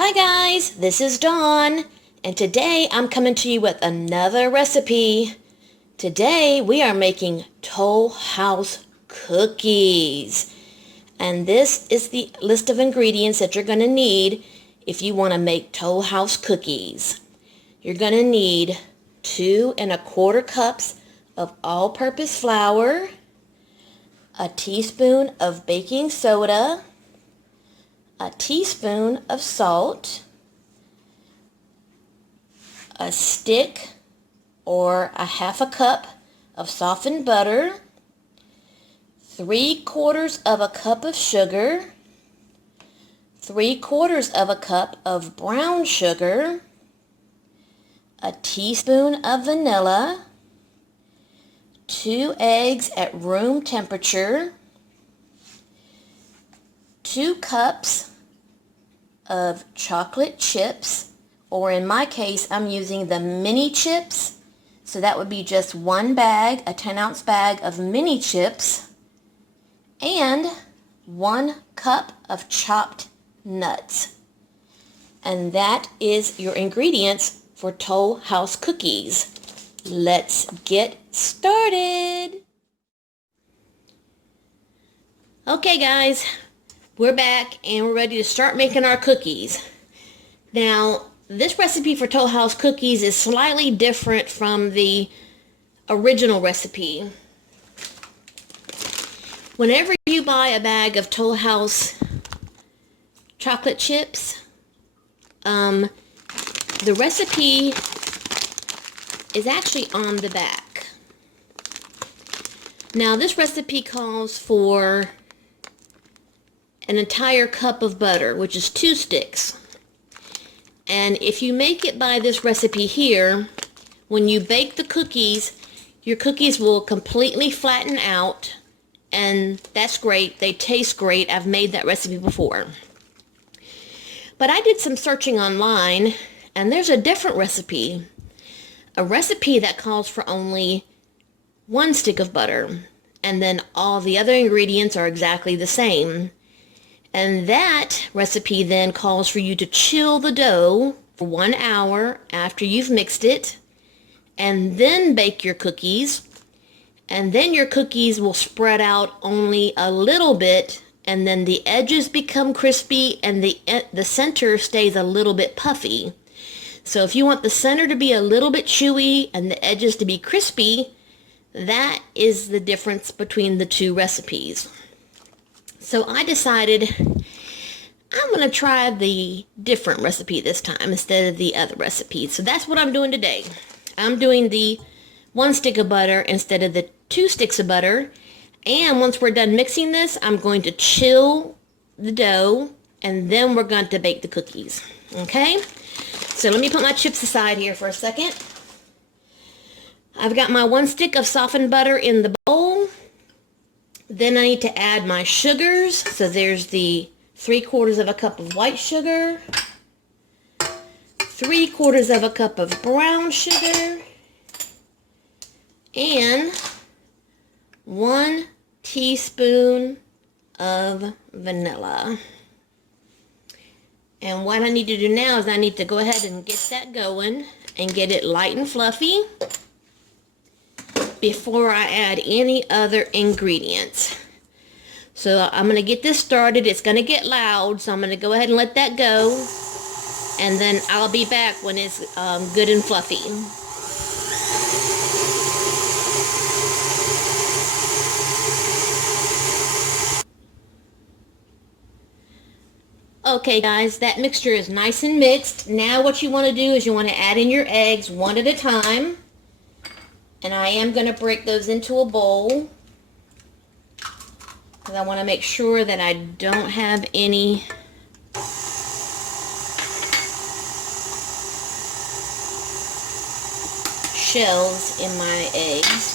Hi guys, this is Dawn, and today I'm coming to you with another recipe. Today we are making Toll House cookies, and this is the list of ingredients that you're going to need if you want to make Toll House cookies. You're going to need 2¼ cups of all-purpose flour, a teaspoon of baking soda, a teaspoon of salt, a stick or a ½ cup of softened butter, 3/4 cup of sugar, 3/4 cup of brown sugar, a teaspoon of vanilla, 2 eggs at room temperature, 2 cups of chocolate chips, or in my case I'm using the mini chips, so that would be just one bag, a 10-ounce bag of mini chips, and 1 cup of chopped nuts. And that is your ingredients for Toll House cookies. Let's get started. Okay guys, we're back and we're ready to start making our cookies. Now, this recipe for Toll House cookies is slightly different from the original recipe. Whenever you buy a bag of Toll House chocolate chips, the recipe is actually on the back. Now, this recipe calls for an entire cup of butter, which is 2 sticks. And if you make it by this recipe here, when you bake the cookies, your cookies will completely flatten out, and that's great. They taste great. I've made that recipe before. But I did some searching online, and there's a different recipe. A recipe that calls for only 1 stick of butter, and then all the other ingredients are exactly the same. And that recipe then calls for you to chill the dough for 1 hour after you've mixed it, and then bake your cookies. And then your cookies will spread out only a little bit, and then the edges become crispy and the center stays a little bit puffy. So if you want the center to be a little bit chewy and the edges to be crispy, that is the difference between the two recipes. So I decided I'm going to try the different recipe this time instead of the other recipe. So that's what I'm doing today. I'm doing the 1 stick of butter instead of the 2 sticks of butter. And once we're done mixing this, I'm going to chill the dough, and then we're going to bake the cookies. Okay? So let me put my chips aside here for a second. I've got my 1 stick of softened butter in the bowl. Then I need to add my sugars. So there's the 3/4 cup of white sugar, 3/4 cup of brown sugar, and 1 teaspoon of vanilla. And what I need to do now is I need to go ahead and get that going and get it light and fluffy before I add any other ingredients. So I'm going to get this started. It's going to get loud, so I'm going to go ahead and let that go, and then I'll be back when it's good and fluffy. Okay guys, that mixture is nice and mixed. Now what you want to do is you want to add in your eggs one at a time. And I am going to break those into a bowl, because I want to make sure that I don't have any shells in my eggs.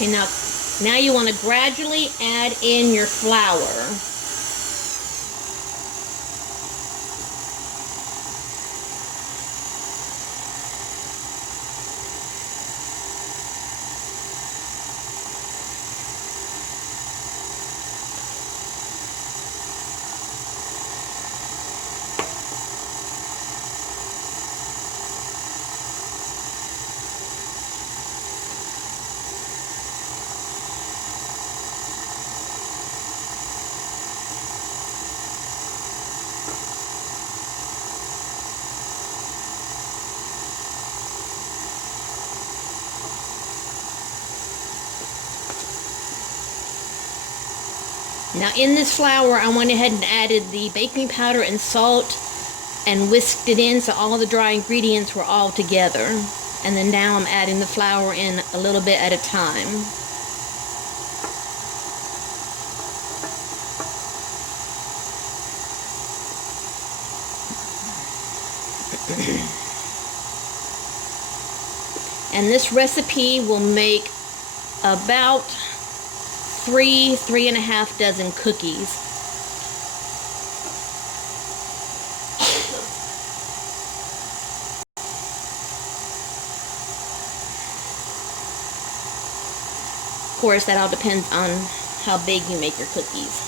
Okay, now you want to gradually add in your flour. Now in this flour, I went ahead and added the baking powder and salt and whisked it in so all the dry ingredients were all together. And then now I'm adding the flour in a little bit at a time. And this recipe will make about 3.5 dozen cookies. Of course, that all depends on how big you make your cookies.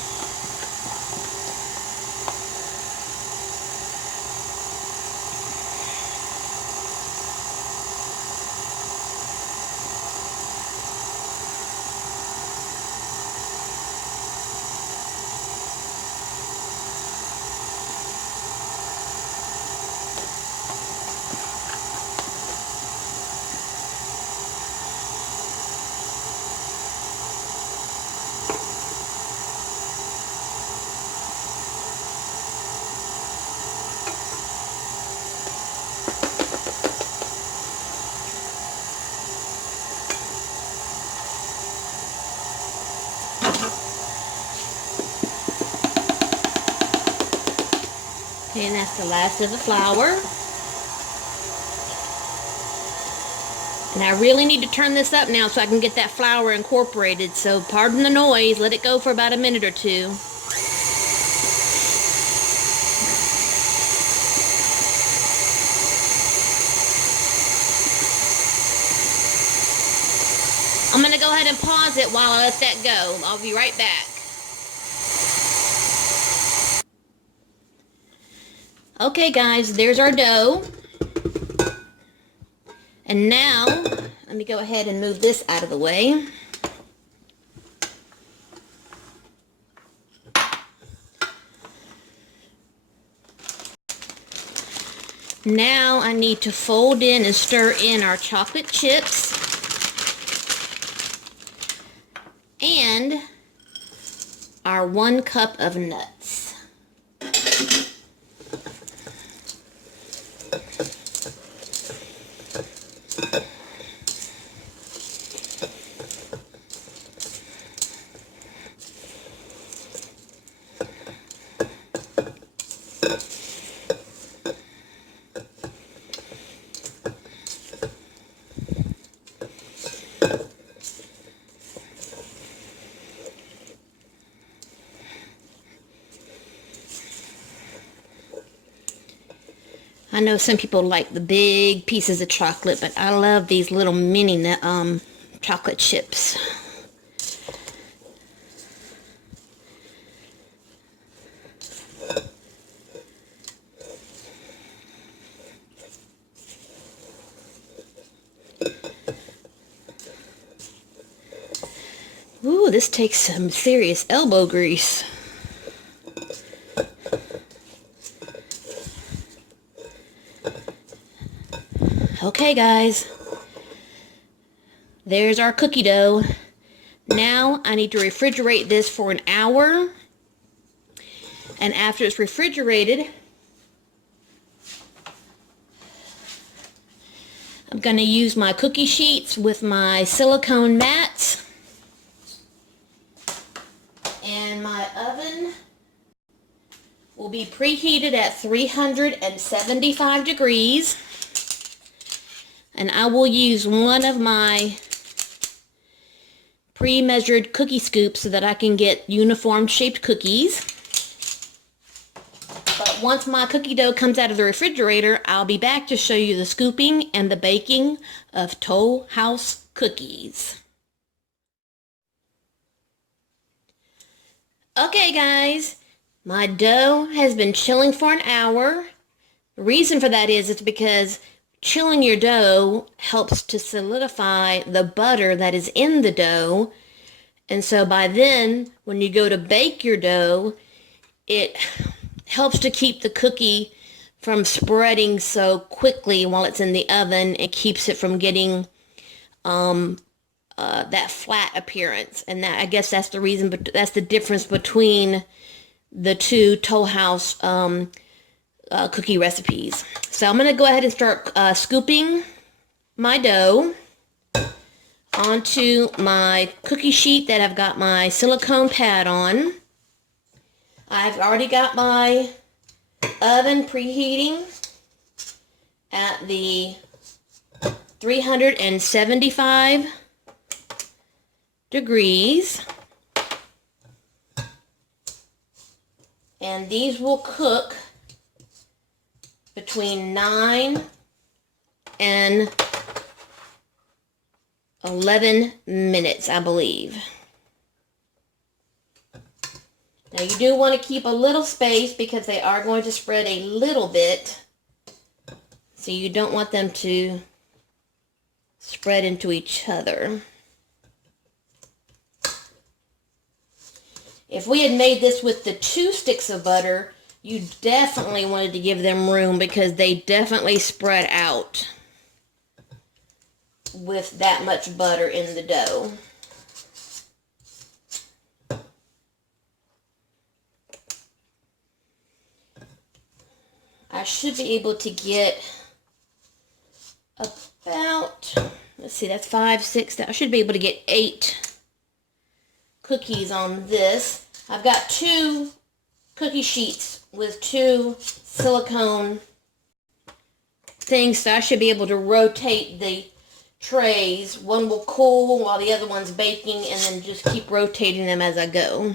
Okay, and that's the last of the flour. And I really need to turn this up now so I can get that flour incorporated. So pardon the noise, let it go for about a minute or two. I'm going to go ahead and pause it while I let that go. I'll be right back. Okay guys, there's our dough. And now, let me go ahead and move this out of the way. Now I need to fold in and stir in our chocolate chips and our 1 cup of nuts. I know some people like the big pieces of chocolate, but I love these little mini chocolate chips. Ooh, this takes some serious elbow grease. Okay guys, there's our cookie dough. Now I need to refrigerate this for an hour, and after it's refrigerated, I'm going to use my cookie sheets with my silicone mats, and my oven will be preheated at 375 degrees. And I will use one of my pre-measured cookie scoops so that I can get uniform shaped cookies. But once my cookie dough comes out of the refrigerator, I'll be back to show you the scooping and the baking of Toll House cookies. Okay guys, my dough has been chilling for an hour. The reason for that is it's because chilling your dough helps to solidify the butter that is in the dough. And so by then, when you go to bake your dough, it helps to keep the cookie from spreading so quickly while it's in the oven. It keeps it from getting that flat appearance. And that, I guess that's the reason, but that's the difference between the two Toll House cookie recipes. So I'm going to go ahead and start scooping my dough onto my cookie sheet that I've got my silicone pad on. I've already got my oven preheating at the 375 degrees. And these will cook between 9 and 11 minutes, I believe. Now you do want to keep a little space because they are going to spread a little bit. So you don't want them to spread into each other. If we had made this with the 2 sticks of butter, you definitely wanted to give them room because they definitely spread out with that much butter in the dough. I should be able to get about, let's see, that's 5, 6, I should be able to get 8 cookies on this. I've got 2 cookie sheets with 2 silicone things, so I should be able to rotate the trays. One will cool while the other one's baking, and then just keep rotating them as I go.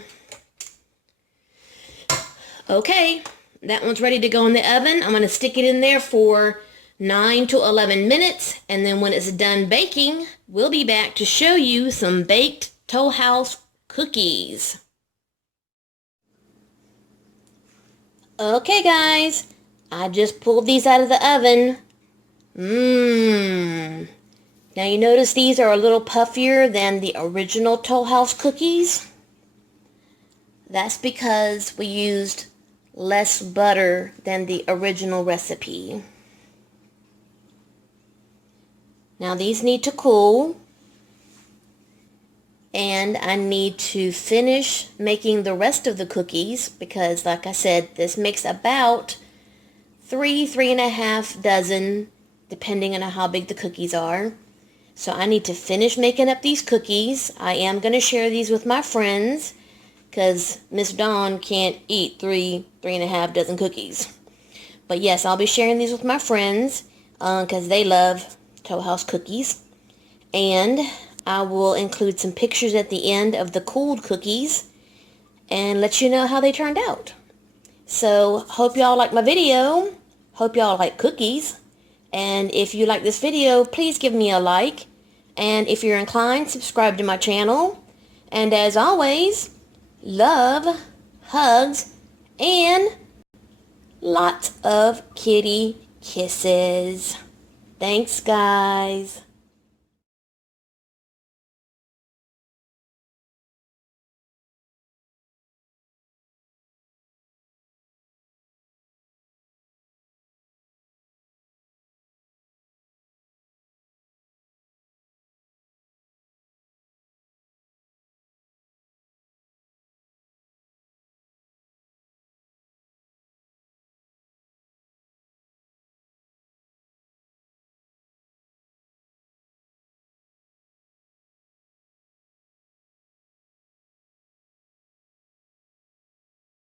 Okay, that one's ready to go in the oven. I'm going to stick it in there for 9 to 11 minutes, and then when it's done baking, we'll be back to show you some baked Toll House cookies. Okay guys, I just pulled these out of the oven. Now you notice these are a little puffier than the original Toll House cookies. That's because we used less butter than the original recipe. Now these need to cool, and I need to finish making the rest of the cookies because, like I said, this makes about 3.5 dozen, depending on how big the cookies are. So I need to finish making up these cookies. I am going to share these with my friends because Miss Dawn can't eat 3.5 dozen cookies. But yes, I'll be sharing these with my friends because they love Toll House cookies. And I will include some pictures at the end of the cooled cookies and let you know how they turned out. So, hope y'all like my video. Hope y'all like cookies. And if you like this video, please give me a like. And if you're inclined, subscribe to my channel. And as always, love, hugs, and lots of kitty kisses. Thanks, guys.